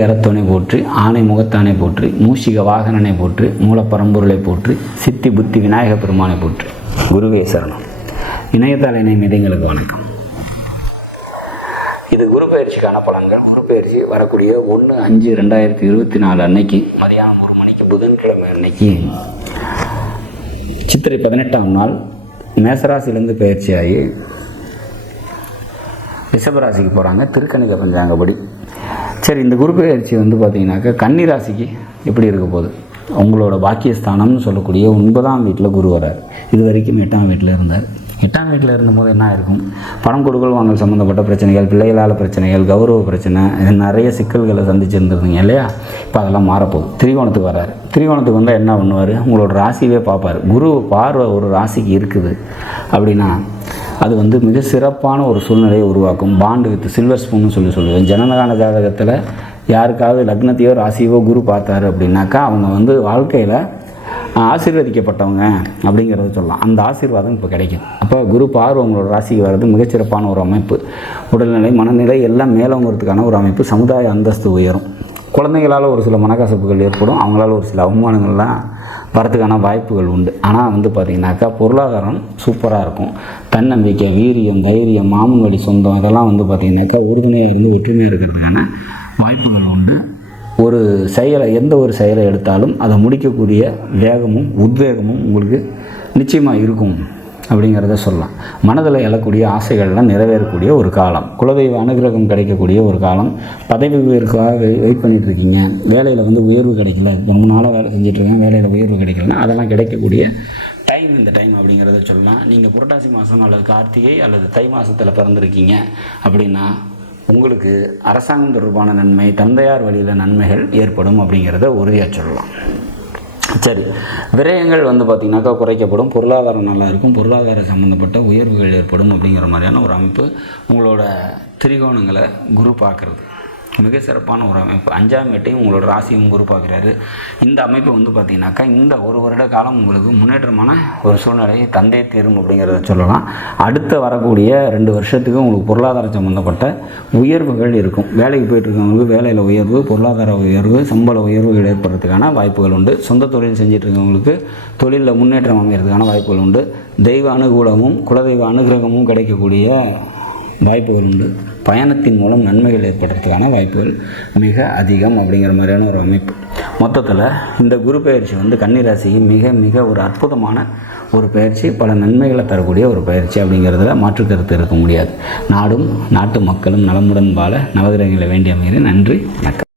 கரத்தோனை போற்றி ஆணை முகத்தானை போற்றி மூஷிக வாகனனை போற்றி மூலப்பரம்பொருளை போற்றி சித்தி புத்தி விநாயக பெருமானை போற்றி. குருவே சரணம். இணையதள இணை மிதங்களுக்கு வணக்கம். இது குரு பயிற்சிக்கான பலன்கள். குரு பயிற்சி வரக்கூடிய ஒன்று அஞ்சு ரெண்டாயிரத்தி இருபத்தி நாலு அன்னைக்கு மதியானம் ஒரு மணிக்கு புதன்கிழமை அன்னைக்கு சித்திரை பதினெட்டாம் நாள் மேசராசிலேருந்து பயிற்சியாகி ரிஷபராசிக்கு போகிறாங்க திருக்கணிக பஞ்சாங்கப்படி சரி இந்த குரு பயிற்சி வந்து பார்த்தீங்கன்னாக்கா கன்னி ராசிக்கு எப்படி இருக்க போகுது? உங்களோட பாக்கியஸ்தானம்னு சொல்லக்கூடிய ஒன்பதாம் வீட்டில் குரு வரார். இது வரைக்கும் எட்டாம் வீட்டில் இருந்தார். எட்டாம் வீட்டில் இருந்தபோது என்ன இருக்கும் பணம் கொடுக்கல் வாங்கல் சம்மந்தப்பட்ட பிரச்சனைகள் பிள்ளைகளால் பிரச்சனைகள் கௌரவ பிரச்சனை இது நிறைய சிக்கல்களை சந்திச்சிருந்துருந்தீங்க இல்லையா? இப்போ அதெல்லாம் மாறப்போகுது. திரிகோணத்துக்கு வராரு. திரிகோணத்துக்கு வந்தால் என்ன பண்ணுவார்? உங்களோட ராசியவே பார்ப்பார். குரு பார்வை ஒரு ராசிக்கு இருக்குது. அப்படின்னா அது வந்து மிக சிறப்பான ஒரு சூழ்நிலையை உருவாக்கும். பாண்டு வித் சில்வர் ஸ்பூன்னு சொல்லி சொல்லுவேன் ஜனனகான ஜாதகத்தில் யாருக்காவது லக்னத்தையோ ராசியோ குரு பார்த்தாரு அப்படின்னாக்கா அவங்க வந்து வாழ்க்கையில் ஆசீர்வதிக்கப்பட்டவங்க அப்படிங்கிறத சொல்லலாம். அந்த ஆசீர்வாதம் இப்போ கிடைக்கும். அப்போ குரு பார்வை உங்களோட ராசிக்கு வர்றது மிகச்சிறப்பான ஒரு அமைப்பு. உடல்நிலை மனநிலை எல்லாம் மேலோங்கிறதுக்கான ஒரு அமைப்பு. சமுதாய அந்தஸ்து உயரும். குழந்தைகளால் ஒரு சில மனக்கசப்புகள் ஏற்படும். அவங்களால ஒரு சில அவமானங்கள்லாம் வரதுக்கான வாய்ப்புகள் உண்டு. ஆனால் வந்து பார்த்திங்கனாக்கா பொருளாதாரம் சூப்பராக இருக்கும். தன்னம்பிக்கை வீரியம் தைரியம் மாமன் வழி சொந்தம் இதெல்லாம் வந்து பார்த்திங்கனாக்கா உறுதுணையாக இருந்து ஒற்றுமையாக இருக்கிறதுக்கான வாய்ப்புகள் உண்டு. ஒரு செயலை எந்த ஒரு செயலை எடுத்தாலும் அதை முடிக்கக்கூடிய வேகமும் உத்வேகமும் உங்களுக்கு நிச்சயமாக இருக்கும். அப்படிங்கிறத சொல்லலாம். மனதில் எழக்கூடிய ஆசைகள்லாம் நிறைவேறக்கூடிய ஒரு காலம். குலதெய்வ அனுகிரகம் கிடைக்கக்கூடிய ஒரு காலம். பதவி உயர்வுக்காக வெயிட் பண்ணிட்டு இருக்கீங்க. வேலையில் வந்து உயர்வு கிடைக்கல. ரொம்ப நாளாக வேலை செஞ்சிட்ருக்கேன் வேலையில் உயர்வு கிடைக்கலன்னா அதெல்லாம் கிடைக்கக்கூடிய டைம் இந்த டைம் அப்படிங்கிறத சொல்லலாம். நீங்கள் புரட்டாசி மாதம் அல்லது கார்த்திகை அல்லது தை மாதத்தில் பிறந்திருக்கீங்க அப்படின்னா உங்களுக்கு அரசாங்கம் தொடர்பான நன்மை தந்தையார் வழியில் நன்மைகள் ஏற்படும் அப்படிங்கிறத உறுதியாக சொல்லலாம். சரி. விரயங்கள் வந்து பார்த்திங்கனாக்கா குறைக்கப்படும். பொருளாதாரம் நல்லா இருக்கும் பொருளாதார சம்மந்தப்பட்ட உயர்வுகள் ஏற்படும் அப்படிங்கிற மாதிரியான ஒரு அமைப்பு உங்களோட திரிகோணங்களை குரு பார்க்குறது. மிக சிறப்பான ஒரு அமைப்பு. அஞ்சாம் எட்டையும் உங்களோட ராசியும் குரு பார்க்குறாரு. இந்த அமைப்பு வந்து பார்த்திங்கனாக்கா இந்த ஒரு வருட காலம் உங்களுக்கு முன்னேற்றமான ஒரு சூழ்நிலையை தந்தை தீரும் அப்படிங்கிறத சொல்லலாம். அடுத்த வரக்கூடிய ரெண்டு வருஷத்துக்கு உங்களுக்கு பொருளாதார சம்மந்தப்பட்ட உயர்வுகள் இருக்கும். வேலைக்கு போயிட்டுருக்கவங்களுக்கு வேலையில் உயர்வு பொருளாதார உயர்வு சம்பள உயர்வுகள் ஏற்படுறதுக்கான வாய்ப்புகள் உண்டு. சொந்த தொழில் செஞ்சுட்டு இருக்கவங்களுக்கு தொழிலில் முன்னேற்றம் அமைகிறதுக்கான வாய்ப்புகள் உண்டு. தெய்வ அனுகூலமும் குலதெய்வ அனுகிரகமும் கிடைக்கக்கூடிய வாய்ப்புகள் உண்டு. பயணத்தின் மூலம் நன்மைகள் ஏற்படுறதுக்கான வாய்ப்புகள் மிக அதிகம் அப்படிங்கிற மாதிரியான ஒரு அமைப்பு. மொத்தத்தில் இந்த குரு பயிற்சி வந்து கன்னிராசிக்கு மிக மிக ஒரு அற்புதமான ஒரு பயிற்சி பல நன்மைகளை தரக்கூடிய ஒரு பயிற்சி அப்படிங்கிறதுல மாற்று கருத்து இருக்க முடியாது. நாடும் நாட்டு மக்களும் நலமுடன் வாழ நவகிரகங்களை வேண்டிய அமைகிறேன் நன்றி வணக்கம்.